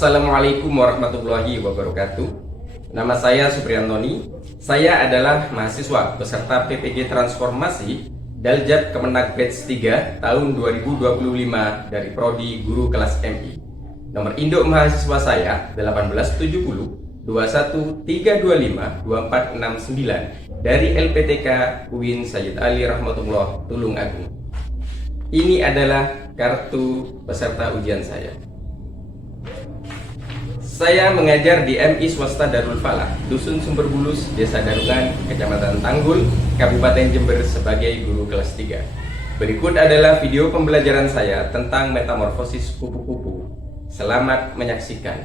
Assalamualaikum warahmatullahi wabarakatuh. Nama saya Supriyantoni. Saya adalah mahasiswa peserta PPG Transformasi Daljat Kemenag Batch 3 tahun 2025 dari Prodi Guru Kelas MI. Nomor induk mahasiswa saya 1870 21325 2469 dari LPTK UIN Sayyid Ali Rahmatullah Tulung Agung. Ini adalah kartu peserta ujian saya. Saya mengajar di MI Swasta Darul Falah, Dusun Sumberbulus, Desa Darungan, Kecamatan Tanggul, Kabupaten Jember sebagai guru kelas 3. Berikut adalah video pembelajaran saya tentang metamorfosis kupu-kupu. Selamat menyaksikan.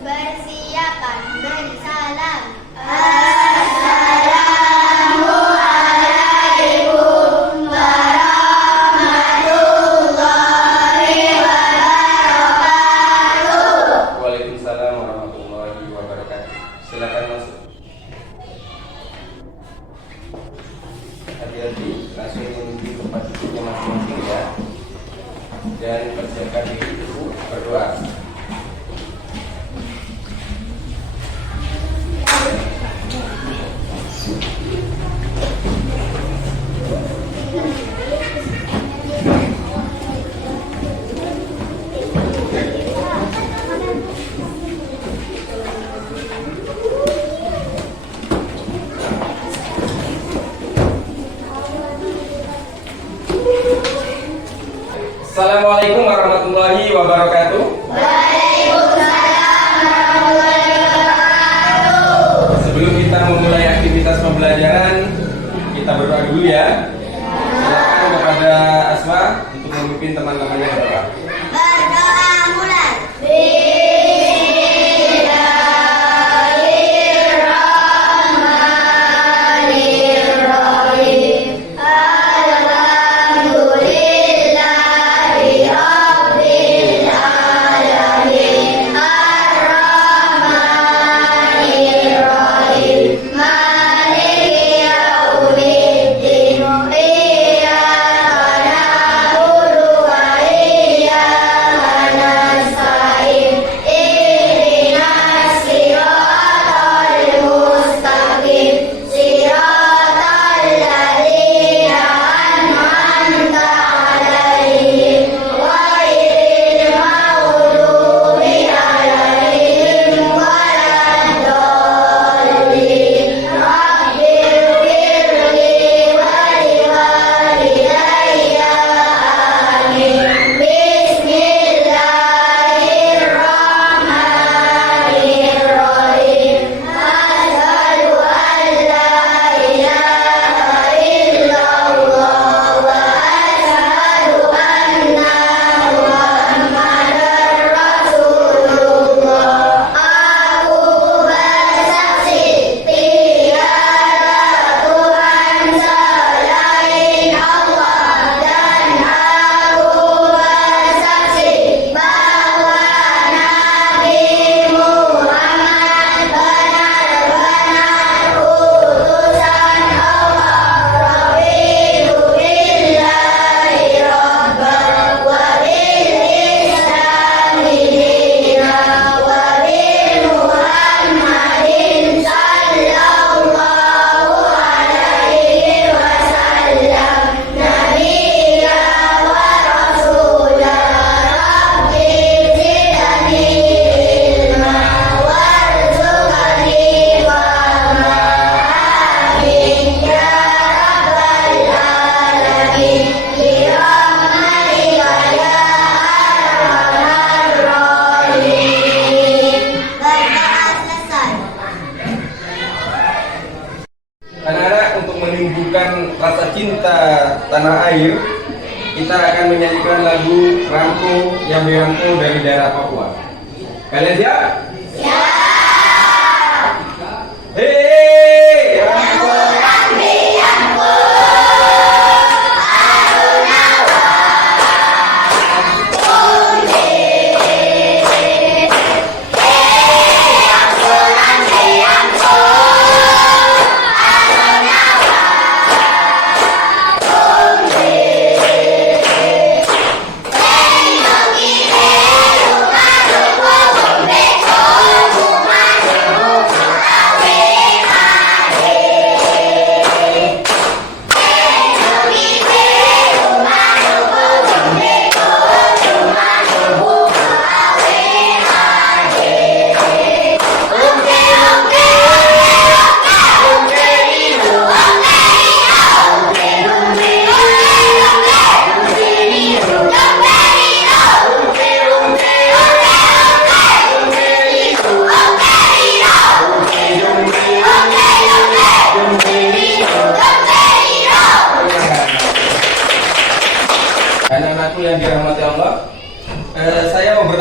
Bersiapan beri salam. Silakan masuk. Hati-hati, langsung menuju tempat duduknya masing-masing ya. Dan persiapkan diri dulu, berdoa. Assalamualaikum warahmatullahi wabarakatuh. Waalaikumsalam warahmatullahi wabarakatuh. Sebelum kita memulai aktivitas pembelajaran, kita berdoa dulu ya. Silakan kepada Asma untuk memimpin teman-temannya berdoa. Berdoa mulai. Anak-anak, untuk menimbulkan rasa cinta tanah air, kita akan menyanyikan lagu Rampo yang Rampo dari daerah Papua. Kalian siap? Siap! Hei! Rampo! Thank you.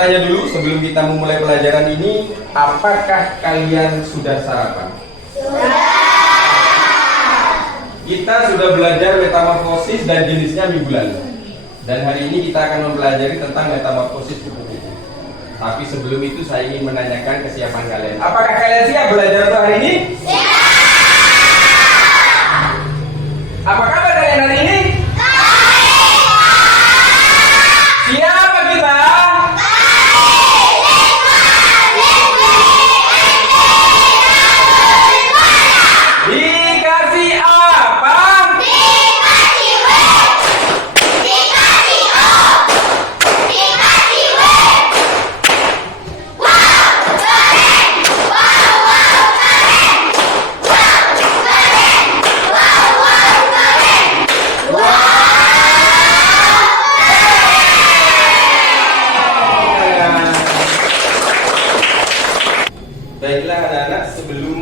tanya dulu sebelum kita memulai pelajaran ini, apakah kalian sudah sarapan? Kita sudah belajar metamorfosis dan jenisnya minggu lalu. Dan hari ini kita akan mempelajari tentang metamorfosis kupu-kupu. Tapi sebelum itu saya ingin menanyakan kesiapan kalian. Apakah kalian siap belajar untuk hari ini? Apa kabar kalian hari ini? Siapa kita? Dikasih apa? Baiklah anak-anak, sebelum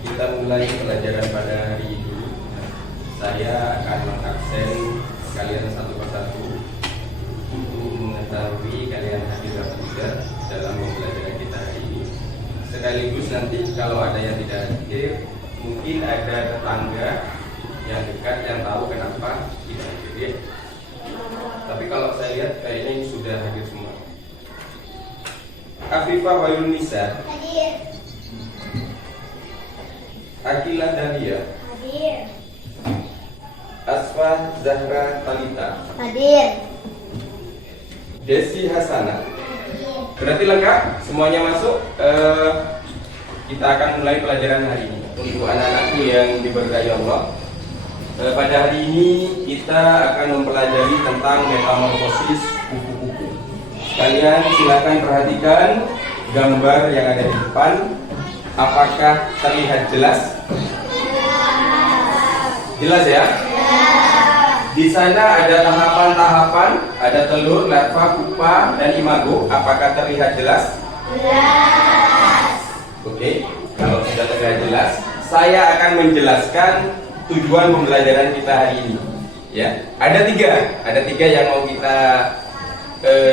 kita mulai pelajaran pada hari ini, saya akan mengabsen kalian satu persatu untuk mengetahui kalian hadir atau tidak dalam pembelajaran kita hari ini. Sekaligus nanti kalau ada yang tidak hadir, mungkin ada tetangga yang dekat yang tahu kenapa tidak hadir ya. Tapi kalau saya lihat kayaknya ini sudah hadir semua. Afifah Wailun Nisa, Hadir. Akilah Dahlia, Hadir. Asfa Zahra Talita, Hadir. Desi Hasana. Berarti lengkap? Semuanya masuk? Kita akan mulai pelajaran hari ini. Untuk anak-anakku yang diberkahi Allah, pada hari ini kita akan mempelajari tentang metamorfosis kupu-kupu. Kalian silakan perhatikan gambar yang ada di depan. Apakah terlihat jelas? Jelas ya? Di sana ada tahapan-tahapan, ada telur, larva, pupa, dan imago. Apakah terlihat jelas? Oke, kalau sudah terlihat jelas, saya akan menjelaskan tujuan pembelajaran kita hari ini. Ya, ada tiga yang mau kita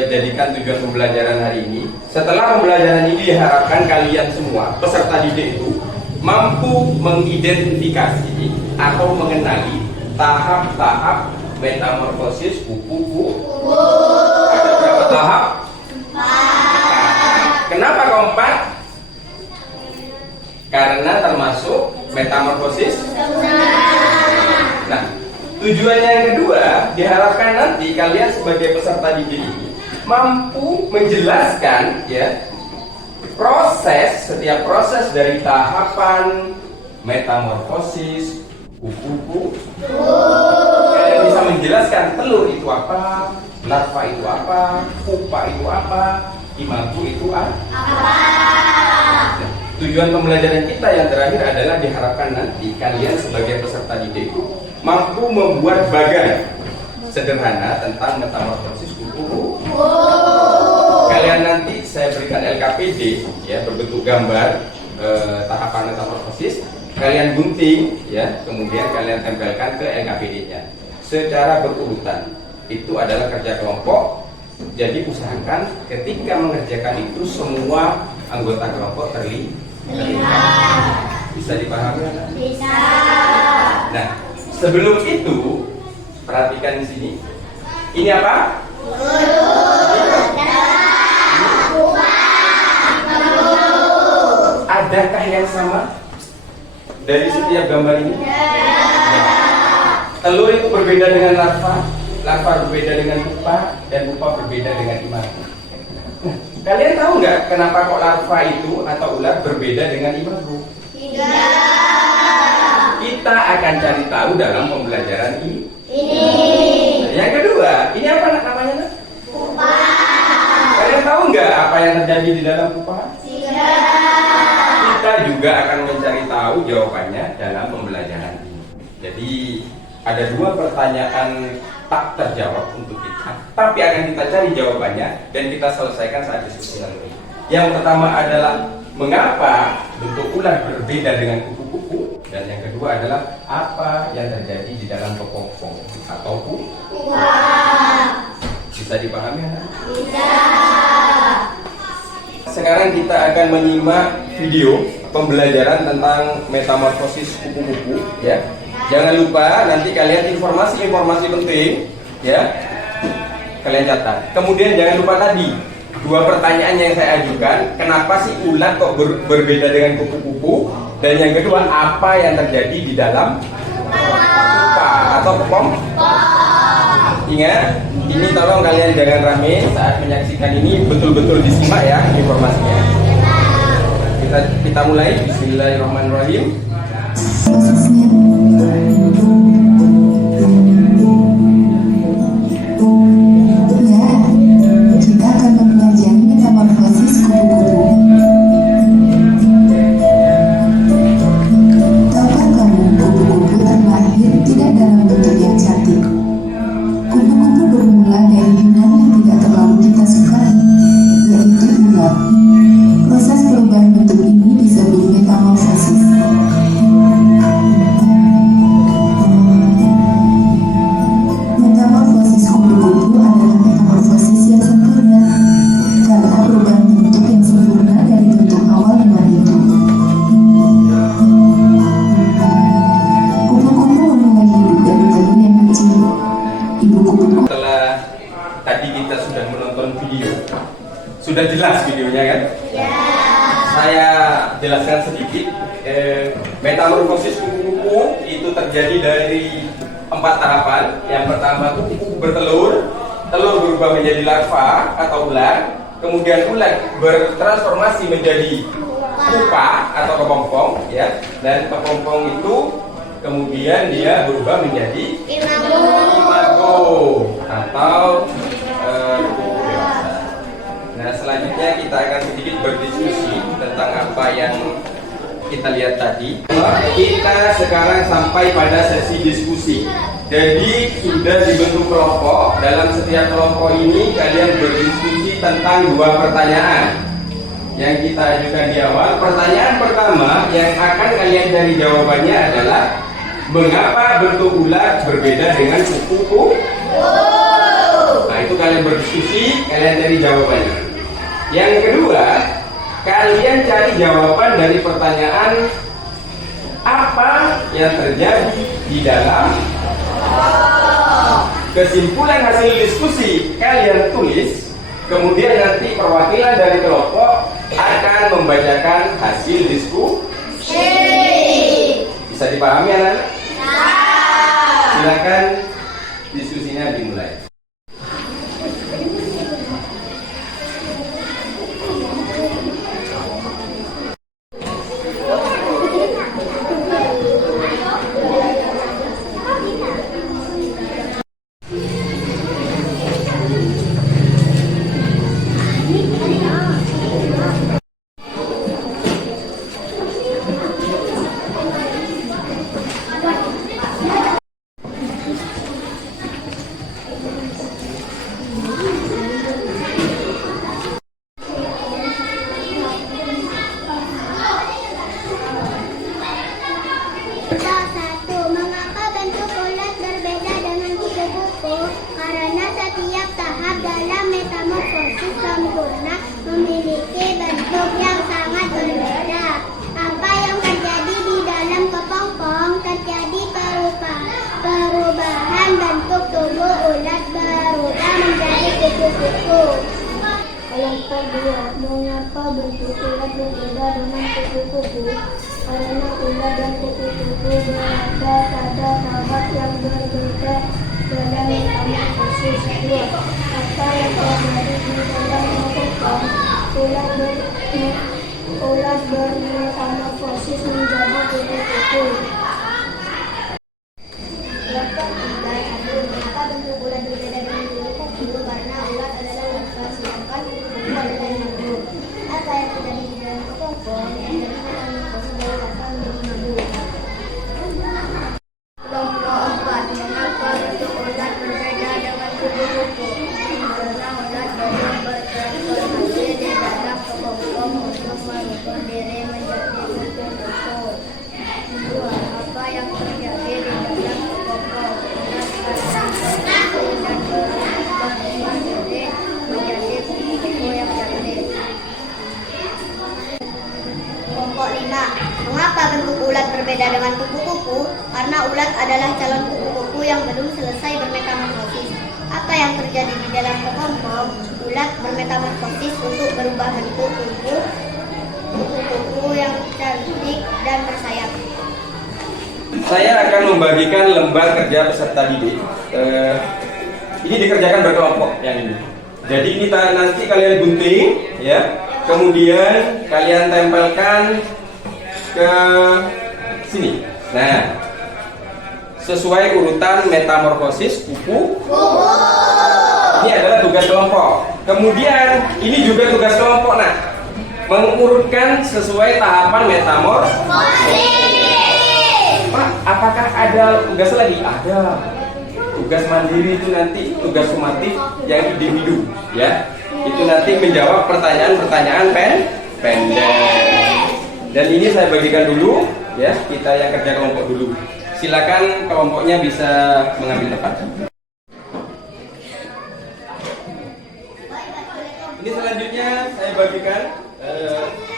jadikan tujuan pembelajaran hari ini. Setelah pembelajaran ini diharapkan kalian semua peserta didik itu mampu mengidentifikasi atau mengenali tahap-tahap metamorfosis kupu-kupu. Ada berapa tahap? Kenapa keempat? Karena termasuk metamorfosis. Nah, tujuannya yang kedua, diharapkan nanti kalian sebagai peserta didik ini mampu menjelaskan ya setiap proses dari tahapan metamorfosis kupu-kupu. Kalian bisa menjelaskan telur itu apa, larva itu apa, pupa itu apa, imago itu apa. Nah, tujuan pembelajaran kita yang terakhir adalah diharapkan nanti kalian sebagai peserta didik itu mampu membuat bagan sederhana tentang metamorfosis kupu-kupu. Kalian nanti saya berikan LKPD ya berbentuk gambar tahapan metamorfosis. Kalian gunting ya, kemudian kalian tempelkan ke LKPD-nya secara berurutan. Itu adalah kerja kelompok. Jadi usahakan ketika mengerjakan itu semua anggota kelompok terlihat. Bisa dipahami? Bisa. Nah, sebelum itu perhatikan di sini. Ini apa? Adakah yang sama dari setiap gambar ini? Telur itu berbeda dengan larva, larva berbeda dengan pupa, dan pupa berbeda dengan imago. Nah, kalian tahu nggak kenapa kok larva itu atau ular berbeda dengan imago? Kita akan cari tahu dalam pembelajaran ini. Nah, yang kedua, ini apa namanya? Pupa. Kalian tahu nggak apa yang terjadi di dalam pupa? Kita juga akan mencari tahu jawabannya dalam pembelajaran ini. Jadi ada dua pertanyaan tak terjawab untuk kita, tapi akan kita cari jawabannya dan kita selesaikan saat diskusi nanti. Yang pertama adalah mengapa bentuk ular berbeda dengan kupu-kupu, dan yang kedua adalah apa yang terjadi di dalam kepompong atau pupa. Bisa dipahami? Bisa. sekarang kita akan menyimak video pembelajaran tentang metamorfosis kupu-kupu ya. Jangan lupa nanti kalian informasi-informasi penting ya, kalian catat. Kemudian jangan lupa tadi dua pertanyaan yang saya ajukan, kenapa sih ulat kok berbeda dengan kupu-kupu? Dan yang kedua, apa yang terjadi di dalam pupa atau kepompong? Ingat, ini tolong kalian jangan rame saat menyaksikan ini, betul-betul disimak ya informasinya. Kita mulai. Bismillahirrahmanirrahim. Tadi kita sudah menonton video, sudah jelas videonya kan? Ya. Saya jelaskan sedikit. Metamorfosis kupu-kupu itu terjadi dari 4 tahapan. Yang pertama itu kupu-kupu bertelur, telur berubah menjadi larva atau ulat, kemudian ulat bertransformasi menjadi pupa atau kepompong, ya, dan kepompong itu kemudian dia berubah menjadi imago atau dewasa. Nah, selanjutnya kita akan sedikit berdiskusi tentang apa yang kita lihat tadi. Kita sekarang sampai pada sesi diskusi. Jadi sudah dibentuk kelompok. Dalam setiap kelompok ini kalian berdiskusi tentang 2 pertanyaan yang kita ajukan di awal. Pertanyaan pertama yang akan kalian cari jawabannya adalah, mengapa bentuk ulat berbeda dengan kupu-kupu? Nah, itu kalian berdiskusi, kalian cari jawabannya. Yang kedua, kalian cari jawaban dari pertanyaan apa yang terjadi di dalam. Kesimpulan hasil diskusi kalian tulis, kemudian nanti perwakilan dari kelompok akan membacakan hasil diskusi. Bisa dipahami anak-anak? Silakan diskusinya dimulai. Mengapa bentuk ulat berbeda dengan kupu-kupu? Karena setiap tahap dalam metamorfosis sempurna memiliki bentuk yang sangat berbeda. Apa yang terjadi di dalam kepompong? Terjadi perubahan bentuk tubuh ulat berubah menjadi kupu-kupu. Yang kedua, mengapa bentuk ulat berbeda dengan kupu-kupu? Karena ulat dan kupu-kupu berada pada tahap yang berbeda dalam metamorfosis. Apa yang terjadi di dalam kepompong? Ulat bermetamorfosis menjadi kupu-kupu. Yang ketiga, mengapa bentuk ulat berbeda dengan kupu-kupu? Karena ulat adalah larva, sedangkan kupu-kupu adalah imago. Apa yang terjadi di dalam kepompong? Kelompok 4, mengapa bentuk ulat berbeda dengan kupu-kupu? Karena ulat bertransformasi di dalam kepompong untuk merubah diri menjadi kupu-kupu. Nah, mengapa bentuk ulat berbeda dengan kupu-kupu? Karena ulat adalah calon kupu-kupu yang belum selesai bermetamorfosis. Apa yang terjadi di dalam kepompong? Ulat bermetamorfosis untuk berubah bentuk kupu-kupu yang cantik dan bersayap. Saya akan membagikan lembar kerja peserta didik. Ini dikerjakan berkelompok yang ini. Jadi ini nanti kalian gunting, ya. Kemudian kalian tempelkan ke sini. Nah, sesuai urutan metamorfosis kupu. Ini adalah tugas kelompok. Kemudian ini juga tugas kelompok. Nah, mengurutkan sesuai tahapan metamorfosis. Pak, apakah ada tugas lagi? Ada. Tugas mandiri itu nanti tugas sumatif yang individu, ya. Itu nanti menjawab pertanyaan-pertanyaan pendek. Dan ini saya bagikan dulu, ya. Kita yang kerja kelompok dulu. Silakan kelompoknya bisa mengambil tempat. Ini selanjutnya saya bagikan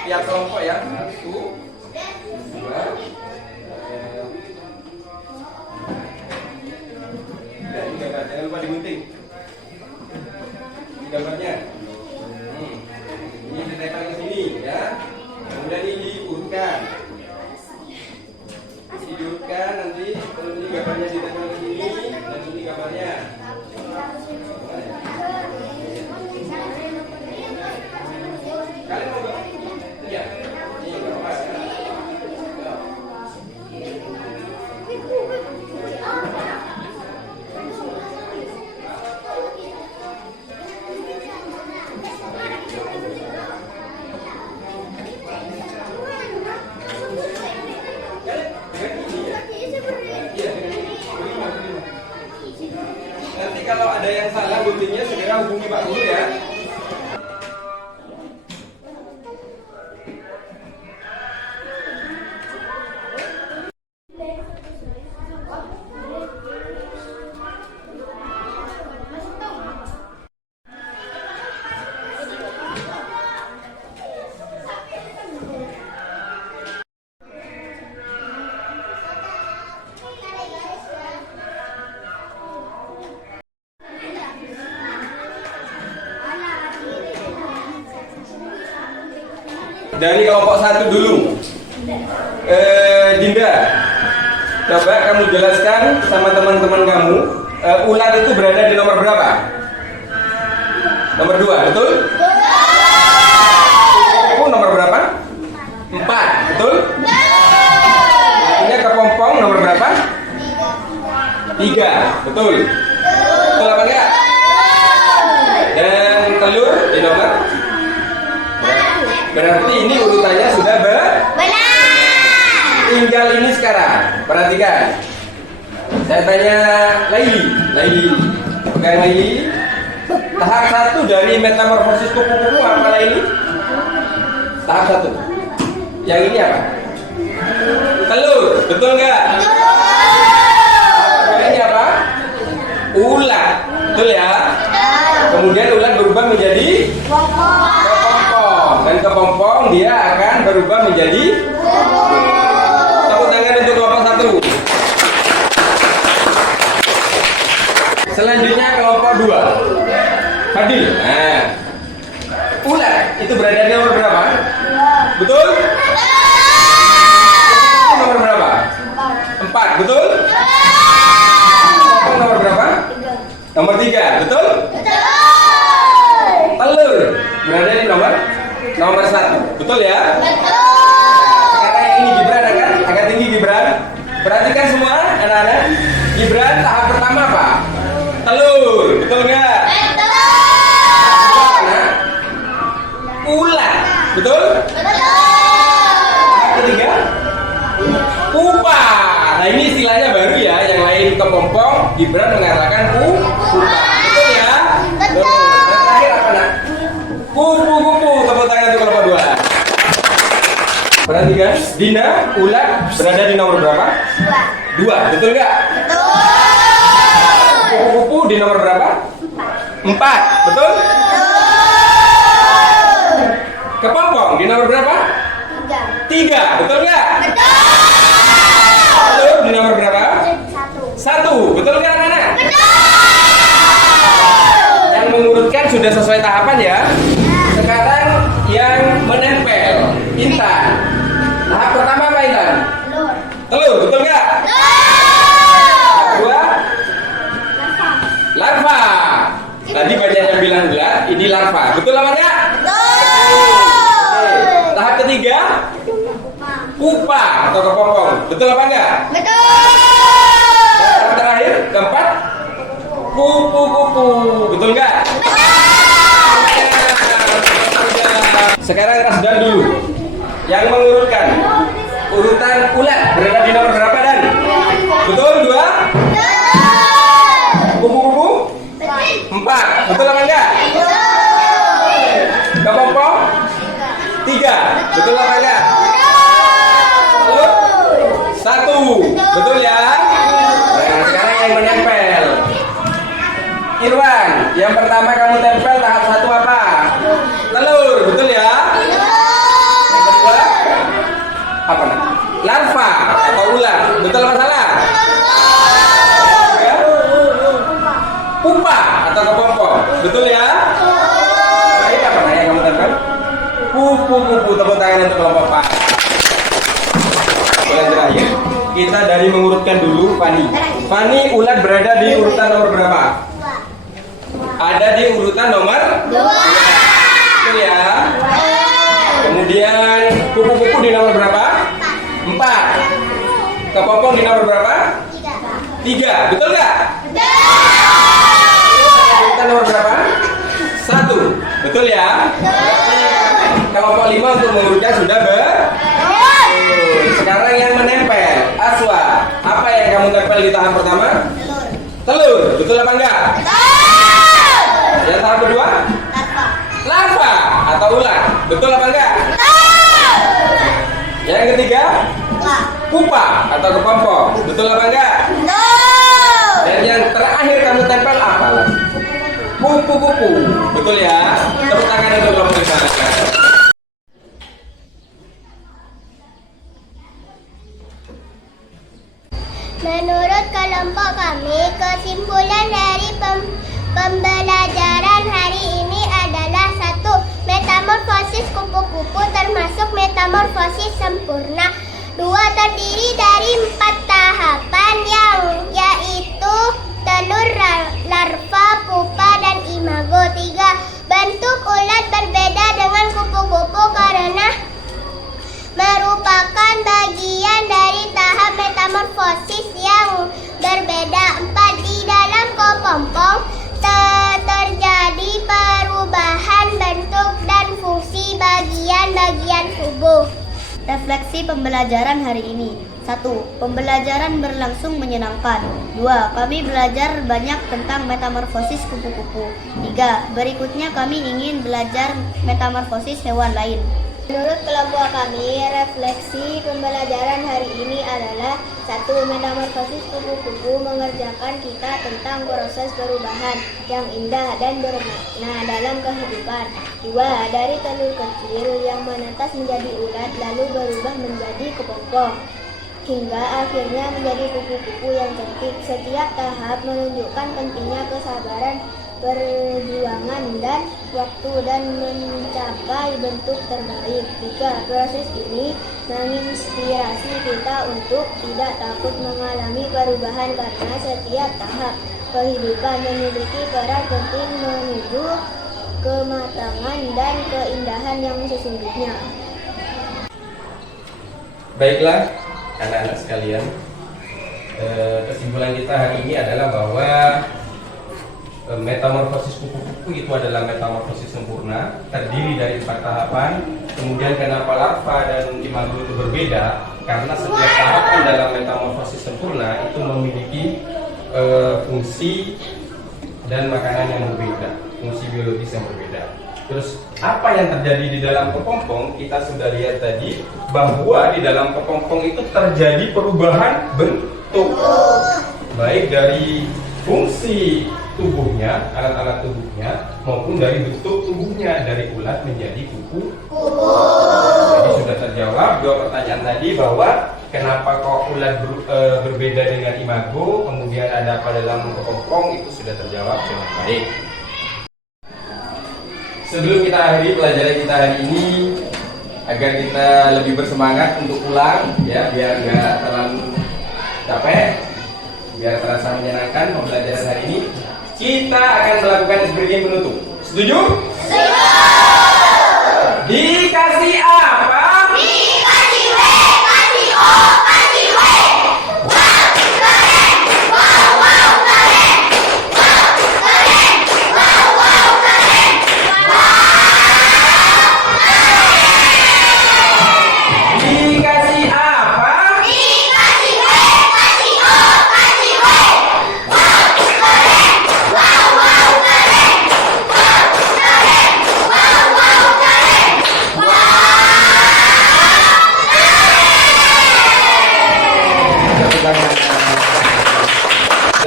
tiap kelompok ya. 1, 2. Ini gambar, jangan lupa digunting. Ini gambarnya. Ini ditempel ke sini ya. Kemudian ini diurutkan. Ini diurutkan nanti. Terus ini gambarnya ditempel ke sini dan ini gambarnya. Kalian mau nggak? Iya. Ini gambar. Nanti kalau ada yang salah guntingnya segera hubungi Pak Guru ya. Dari kelompok 1 dulu. Dinda, coba kamu jelaskan sama teman-teman kamu, ulat itu berada di nomor berapa? Nomor 2, betul? Kupu nomor berapa? 4, betul? Ini kepompong nomor berapa? 3, betul? Betul apa enggak? Dan telur di nomor? Berarti ini urutannya sudah benar. Tinggal ini sekarang. Perhatikan. Saya tanya Laili. Pegang Laili. Tahap 1 dari metamorfosis kupu-kupu apa Laili? Tahap 1. Yang ini apa? Telur. Betul nggak? Ini apa? Ulat. Betul ya? Kemudian ulat berubah menjadi dan kepompong dia akan berubah menjadi tepuk tangan untuk kelompok 1. Selanjutnya kelompok 2. Fadil. Nah, ulat itu berada di nomor berapa? Betul? Nomor berapa? 4, betul? Kepompong nomor berapa? Nomor 3, betul? Telur berada di nomor 1, betul ya? Betul. Sekarang yang ini Gibran agak tinggi Gibran. Perhatikan semua anak-anak. Gibran tahap pertama apa? Telur, betul nggak? Betul. Ulat, betul? Betul. Tahap ketiga? Pupa. Nah ini istilahnya baru ya. Yang lain kepompong, Gibran mengatakan pupa. Betul ya? Betul. Dan terakhir apa nak? Kupu-kupu. Tepuk tangan untuk kelompok 2. Perhatikan, Dinda, ulat berada di nomor berapa? 2, betul nggak? Betul. Kupu-kupu di nomor berapa? 4, betul? Betul. Kepompong di nomor berapa? 3. 3, betul nggak? Betul. Di nomor berapa? 1, betul nggak anak-anak? Yang mengurutkan sudah sesuai tahapan ya. Sekarang yang menempel. Intan. Tahap pertama apa Intan? Telur, betul nggak? Tahap 2, larva. Tadi banyak yang bilang ulat, ini larva. Betul apa enggak? Oke. Tahap ketiga, pupa atau kepompong. Betul apa enggak? Dan tahap terakhir, keempat, kupu-kupu. Betul enggak? Sekarang Rasdan dulu yang mengurutkan. Urutan ulat berada di nomor berapa Dan? Betul 2? Kupu-kupu? 4. Betul apa enggak? Kepompong? 3. Betul apa enggak? Telur? 1. Betul ya? Nah, sekarang yang menempel. Irwan, yang pertama kamu tempel tahap 1 apa? Telur, betul ya? Yang kedua? Apa nak? Larva atau ular, betul apa salah? Ya? Pupa atau kepompong, betul ya? Terakhir apa nak yang kamu tempel? Kupu-kupu. Tepuk tangan untuk kelompok Pak. Yang terakhir, kita dari mengurutkan dulu Fani. Fani, ulat berada di urutan nomor berapa? Ada di urutan nomor 2. Betul ya? Kemudian kupu-kupu di nomor berapa? 4. Kepompong di nomor berapa? 3. Betul nggak? Urutan nomor berapa? 1. Betul ya? Kelompok 5 untuk mengurutnya sudah Sekarang yang menempel. Aswa, apa yang kamu tempel di tahap pertama? Telur. Betul apa enggak? Dan tahap kedua? Larva atau ular. Betul apa enggak? Yang ketiga? Pupa atau kepompong. Betul apa enggak? Dan yang terakhir kamu tempel apa? Kupu-kupu. Betul ya? Tepuk tangan untuk kelompok sana. Menurut kelompok kami, kesimpulan dari pembelajaran hari ini adalah 1. Metamorfosis kupu-kupu termasuk metamorfosis sempurna. 2. Terdiri dari 4 tahapan yaitu telur, larva, pupa, dan imago. 3. Bentuk ulat berbeda dengan kupu-kupu karena merupakan bagian dari tahap metamorfosis yang berbeda. 4. Di dalam kepompong terjadi perubahan bentuk dan fungsi bagian-bagian tubuh. Refleksi pembelajaran hari ini. 1. Pembelajaran berlangsung menyenangkan. 2. Kami belajar banyak tentang metamorfosis kupu-kupu. 3. Berikutnya kami ingin belajar metamorfosis hewan lain. Menurut kelompok kami, refleksi pembelajaran hari ini adalah 1. Metamorfosis kupu-kupu mengerjakan kita tentang proses perubahan yang indah dan bermakna dalam kehidupan. 2. Dari telur kecil yang menetas menjadi ulat lalu berubah menjadi kepompong hingga akhirnya menjadi kupu-kupu yang cantik. Setiap tahap menunjukkan pentingnya kesabaran, perjuangan dan waktu dan mencapai bentuk terbaik. 3. Proses ini menginspirasi kita untuk tidak takut mengalami perubahan karena setiap tahap kehidupan memiliki peran penting menuju kematangan dan keindahan yang sesungguhnya. Baiklah anak-anak sekalian, kesimpulan kita hari ini adalah bahwa metamorfosis kupu-kupu itu adalah metamorfosis sempurna, terdiri dari 4 tahapan. Kemudian kenapa larva dan imago itu berbeda? Karena setiap tahapan dalam metamorfosis sempurna itu memiliki fungsi dan makanan yang berbeda, fungsi biologis yang berbeda. Terus apa yang terjadi di dalam kepompong? Kita sudah lihat tadi bahwa di dalam kepompong itu terjadi perubahan bentuk, baik dari fungsi tubuhnya, alat-alat tubuhnya, maupun dari bentuk tubuhnya, dari ulat menjadi kupu. Jadi sudah terjawab dua pertanyaan tadi bahwa kenapa kok ulat berbeda dengan imago, kemudian ada apa dalam kepompong, itu sudah terjawab dengan baik. Sebelum kita akhiri pelajaran kita hari ini, agar kita lebih bersemangat untuk pulang, ya, biar nggak terlalu capek, biar terasa menyenangkan pembelajaran hari ini, kita akan melakukan icebreaker game penutup. Setuju? Setuju. Dikasih apa? Dikasih W, kasih O, kasih W. Wow, keren. Wow, wow, keren. Wow, keren. Wow, wow, keren. Dikasih apa? Dikasih W, kasih O, kasih W. Wow, keren. Wow, wow, keren. Wow, keren. Wow, wow, keren.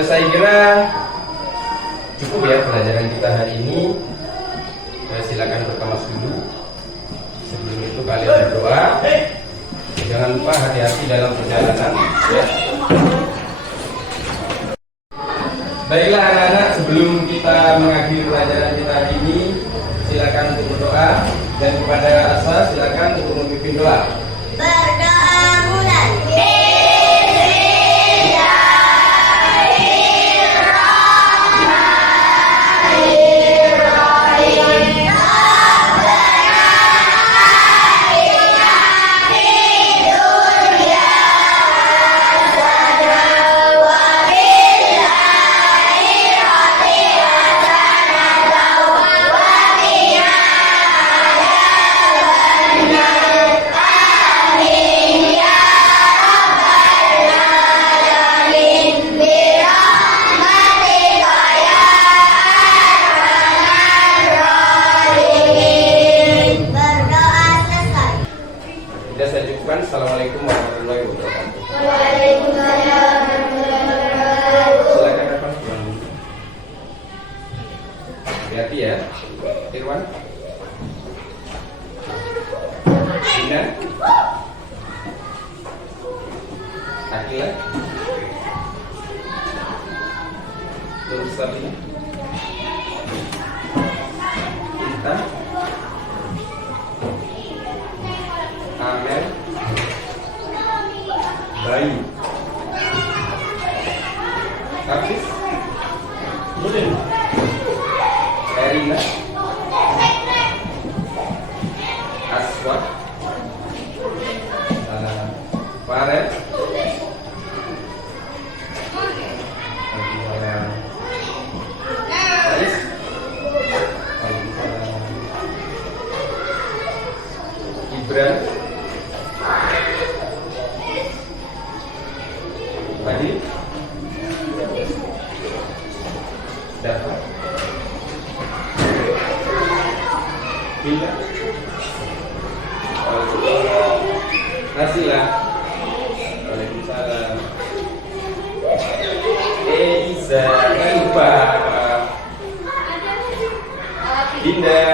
Saya kira cukup ya pelajaran kita hari ini. Silakan berkemas dulu. Sebelum itu kalian berdoa. Jangan lupa hati-hati dalam perjalanan, ya. Baiklah anak-anak, sebelum kita mengakhiri pelajaran kita hari ini, silakan untuk berdoa, dan kepada Asa silakan untuk memimpin doa. Berdoa mulai. Sudah saya cukupkan. Assalamualaikum warahmatullahi wabarakatuh. Waalaikumsalam warahmatullahi wabarakatuh. Silakan Irfan. Hati-hati ya. Irwan. Dina. Akila. Nur Sabina. Intan. Amel. Bayu. Hafiz. Erina. Aswad. Farel. Ais. Ibran. Tadi dapat bila Nasila. Waalaikumsalam. Eiza. Dinda.